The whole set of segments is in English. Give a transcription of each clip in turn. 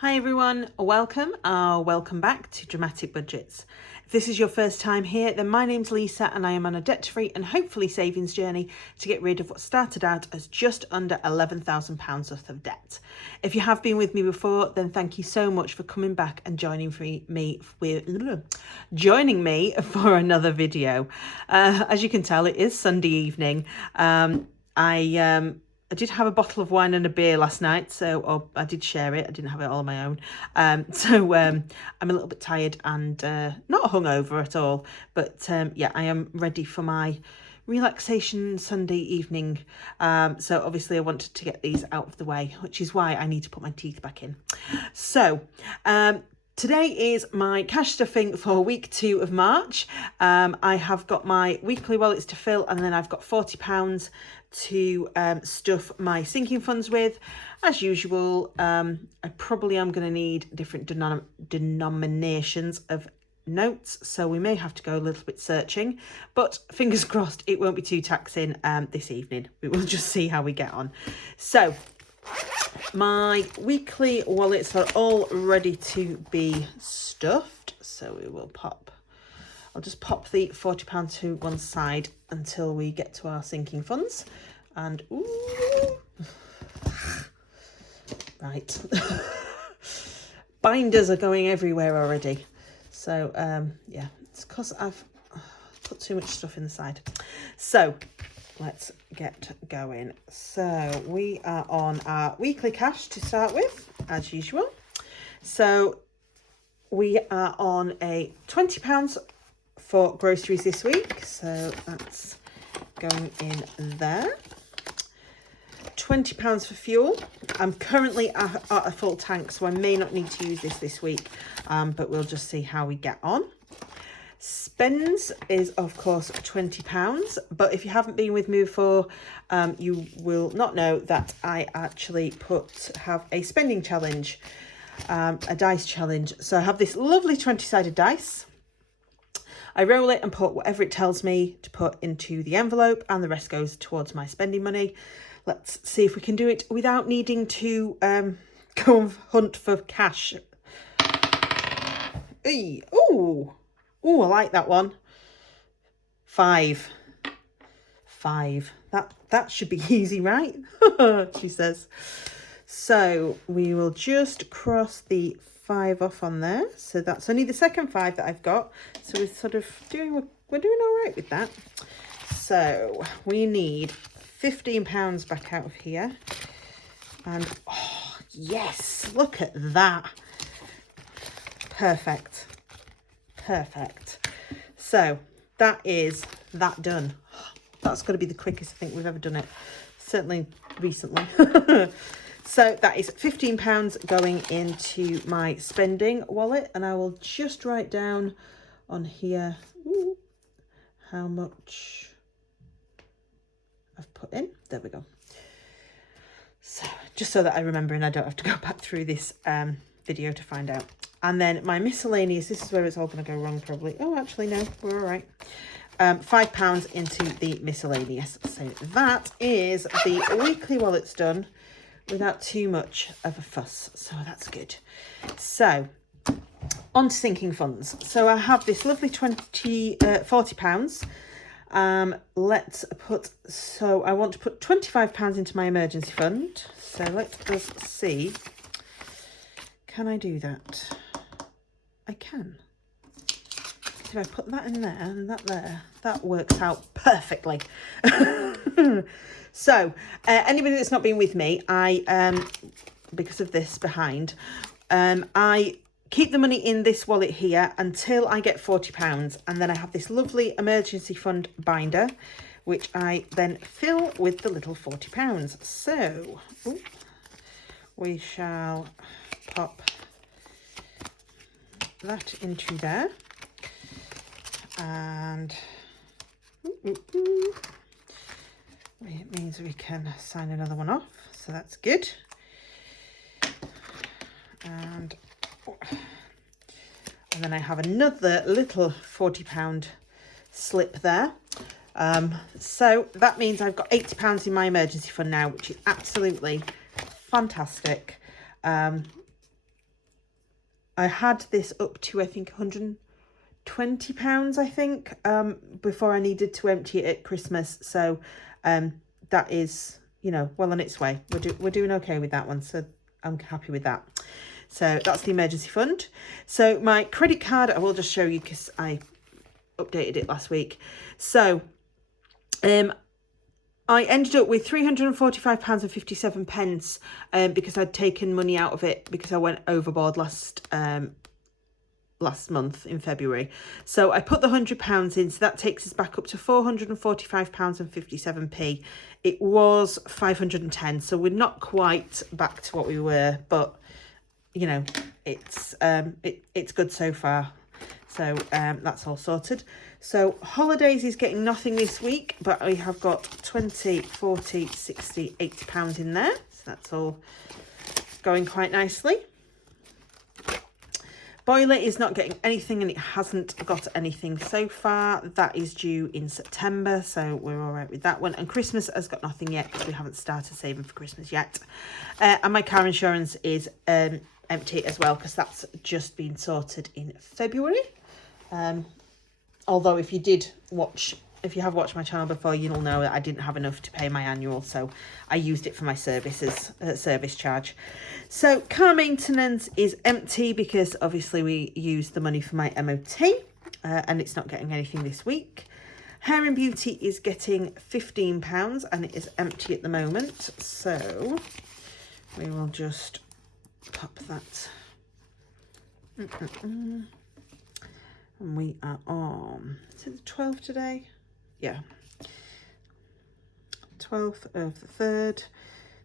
Hi everyone, welcome back to Dramatic Budgets. If this is your first time here, then my name's Lisa and I am on a debt-free and hopefully savings journey to get rid of what started out as just under £11,000 worth of debt. If you have been with me before, then thank you so much for coming back and joining me for another video. As you can tell, it is Sunday evening. I did have a bottle of wine and a beer last night, or I did share it. I didn't have it all on my own. I'm a little bit tired and not hungover at all. But yeah, I am ready for my relaxation Sunday evening. So obviously I wanted to get these out of the way, which is why I need to put my teeth back in. So today is my cash stuffing for week 2 of March. I have got my weekly wallets to fill, and then I've got £40 to stuff my sinking funds with. As usual, I probably am going to need different denominations of notes, so we may have to go a little bit searching, but fingers crossed it won't be too taxing this evening. We will just see how we get on. So my weekly wallets are all ready to be stuffed, so I'll just pop the £40 to one side until we get to our sinking funds. And ooh, right, binders are going everywhere already. So yeah, it's because I've put too much stuff in the side. So let's get going. So we are on our weekly cash to start with, as usual. So we are on a £20 for groceries this week, so that's going in there. £20 for fuel. I'm currently at a full tank, so I may not need to use this week, but we'll just see how we get on. Spends is of course £20, but if you haven't been with me before, you will not know that I actually have a spending challenge, a dice challenge. So I have this lovely 20-sided dice. I roll it and put whatever it tells me to put into the envelope, and the rest goes towards my spending money. Let's see if we can do it without needing to go and hunt for cash. Ooh, I like that one. 5. That should be easy, right? She says. So we will just cross the 5 off on there. So that's only the second 5 that I've got. So we're sort of doing all right with that. So we need £15 back out of here. And oh yes, look at that. Perfect. So that is that done. That's got to be the quickest I think we've ever done it, certainly recently. So that is £15 going into my spending wallet, and I will just write down on here how much I've put in. There we go. So just so that I remember and I don't have to go back through this video to find out. And then my miscellaneous, this is where it's all going to go wrong probably. Oh, actually, no, we're all right. £5 into the miscellaneous. So that is the weekly wallet's done without too much of a fuss. So that's good. So on to sinking funds. So I have this lovely £40. I want to put £25 into my emergency fund. So let us see. Can I do that? I can. If I put that in there and that there, that works out perfectly. So anybody that's not been with me, I because of this behind, I keep the money in this wallet here until I get £40, and then I have this lovely emergency fund binder, which I then fill with the little £40. So we shall pop that into there, and it means we can sign another one off, so that's good. And then I have another little £40 slip there. So that means I've got £80 in my emergency fund now, which is absolutely fantastic. I had this up to, I think, £120, I think, before I needed to empty it at Christmas. So that is, you know, well on its way. We're doing okay with that one, so I'm happy with that. So that's the emergency fund. So my credit card, I will just show you because I updated it last week. So I ended up with £345.57 because I'd taken money out of it because I went overboard last month in February. So I put the £100 in, so that takes us back up to £445.57. It was 510, so we're not quite back to what we were, but you know, it's good so far. So that's all sorted. So holidays is getting nothing this week, but we have got 20, 40, 60, 80 pounds in there. So that's all going quite nicely. Boiler is not getting anything, and it hasn't got anything so far. That is due in September, so we're all right with that one. And Christmas has got nothing yet because we haven't started saving for Christmas yet. And my car insurance is empty as well because that's just been sorted in February. Although if you have watched my channel before, you'll know that I didn't have enough to pay my annual, so I used it for my services, service charge. So car maintenance is empty because obviously we used the money for my MOT, and it's not getting anything this week. Hair and beauty is getting £15 and it is empty at the moment, so we will just pop that. And we are on, is it the 12th today? Yeah, 12th of the 3rd.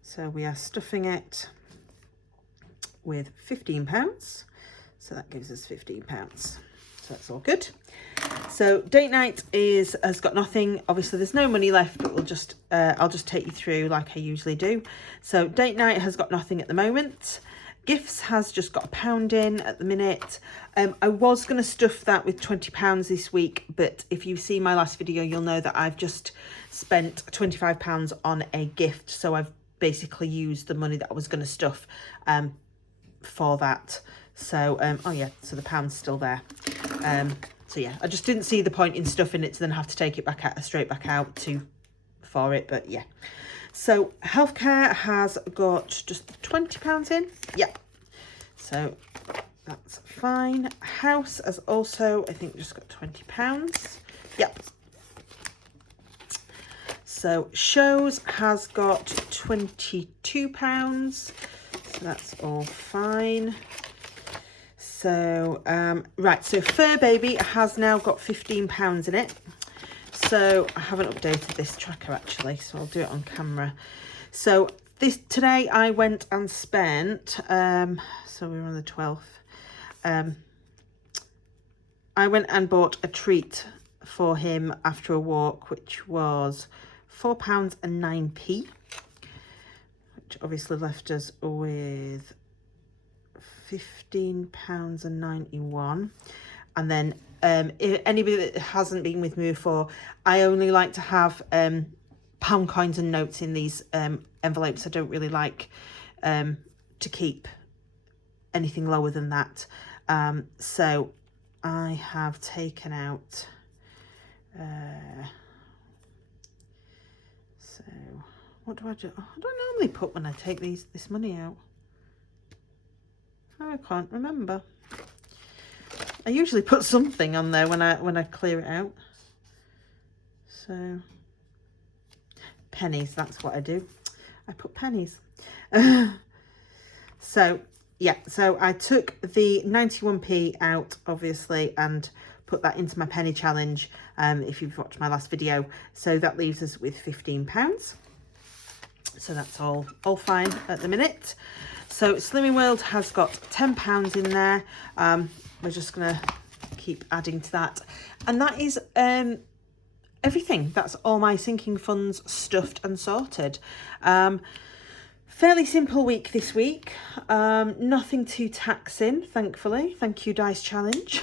So we are stuffing it with £15. So that gives us £15. So that's all good. So date night has got nothing. Obviously there's no money left, but we'll just I'll just take you through like I usually do. So date night has got nothing at the moment. Gifts has just got £1 in at the minute. I was going to stuff that with £20 this week, but if you see my last video, you'll know that I've just spent £25 on a gift. So I've basically used the money that I was going to stuff for that. So, oh yeah, so the pound's still there. So yeah, I just didn't see the point in stuffing it to then have to take it back out, straight back out for it, but yeah. So healthcare has got just £20 in. Yep. So that's fine. House has also, I think, just got £20. Yep. So shows has got £22. So that's all fine. So, right. So Fur Baby has now got £15 in it. So I haven't updated this tracker actually, so I'll do it on camera. So today I went and spent, so we were on the 12th. I went and bought a treat for him after a walk, which was £4.09, which obviously left us with £15.91. And then if anybody that hasn't been with me before, I only like to have pound coins and notes in these envelopes. I don't really like to keep anything lower than that. So I have taken out, so what do I do? I don't normally put when I take this money out. I can't remember. I usually put something on there when I clear it out. So pennies, that's what I do. I put pennies. So yeah, so I took the 91p out obviously and put that into my penny challenge, if you've watched my last video. So that leaves us with £15. So that's all fine at the minute. So Slimming World has got £10 in there. We're just going to keep adding to that. And that is everything. That's all my sinking funds stuffed and sorted. Fairly simple week this week. Nothing too taxing, thankfully. Thank you, Dice Challenge.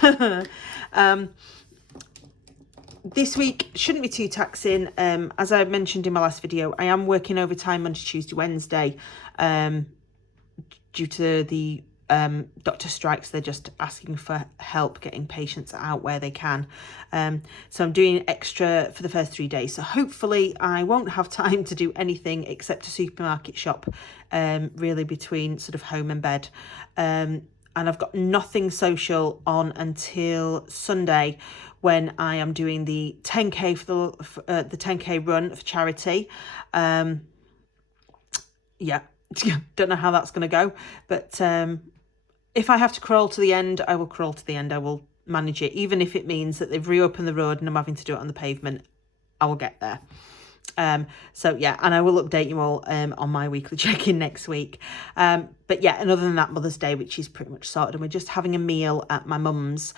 This week shouldn't be too taxing. As I mentioned in my last video, I am working overtime Monday, Tuesday, Wednesday, due to the doctor strikes. They're just asking for help getting patients out where they can. So I'm doing extra for the first 3 days. So hopefully I won't have time to do anything except a supermarket shop, really between sort of home and bed. And I've got nothing social on until Sunday, when I am doing the 10k for the 10k run for charity. Yeah, don't know how that's going to go, but if I have to crawl to the end, I will crawl to the end. I will manage it, even if it means that they've reopened the road and I'm having to do it on the pavement. I will get there. So yeah, and I will update you all on my weekly check-in next week. But yeah, and other than that, Mother's Day, which is pretty much sorted, and we're just having a meal at my mum's.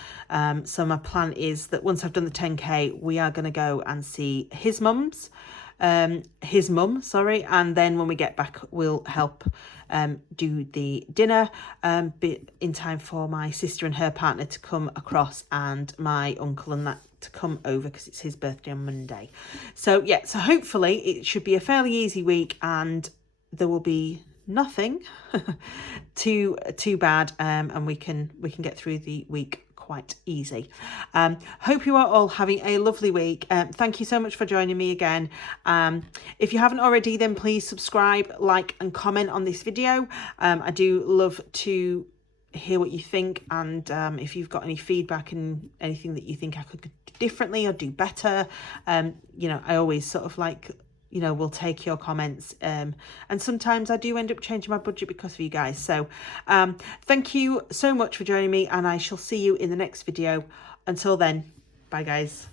So my plan is that once I've done the 10k, we are going to go and see his mum, and then when we get back, we'll help do the dinner in time for my sister and her partner to come across, and my uncle and that to come over, because it's his birthday on Monday. So yeah, so hopefully it should be a fairly easy week, and there will be nothing too bad, and we can get through the week quite easy. Hope you are all having a lovely week. Thank you so much for joining me again. If you haven't already, then please subscribe, like and comment on this video. I do love to hear what you think, and if you've got any feedback and anything that you think I could do differently or do better, you know, I always sort of like, you know, will take your comments, and sometimes I do end up changing my budget because of you guys. So thank you so much for joining me, and I shall see you in the next video. Until then, bye guys.